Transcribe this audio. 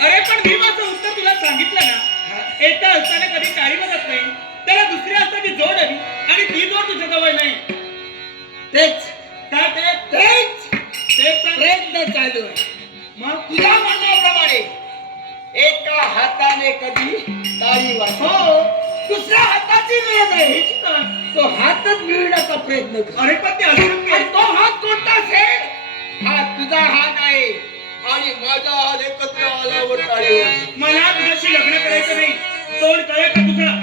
अरे पण मी माझं उत्तर तुला सांगितलं ना. एकटा असताना कधी टाळी बघत नाही, त्याला दुसरी असताना ती जोड हवी आणि ती जोड तुझ्या जवळ नाही. तेच काय ते? तेच तेच सांग. प्रयत्न चालू आहे. मग तुझ्या म्हणण्याप्रमाणे एका हाताने कधी टाळी वाजते, हो, दुसऱ्या हाताची गरज आहे. निश्चितच. तो हातच मिळवण्याचा प्रयत्न कर. अरे पण ते अशक्य आणि आहे. तो हात कोणता असेल? हा तुझा हात आहे आणि माझा हात एकत्र आल्यावर टाळी वाजते. मला तुझ्याशी लग्न करायचं नाही. तोंड कळत तुझं.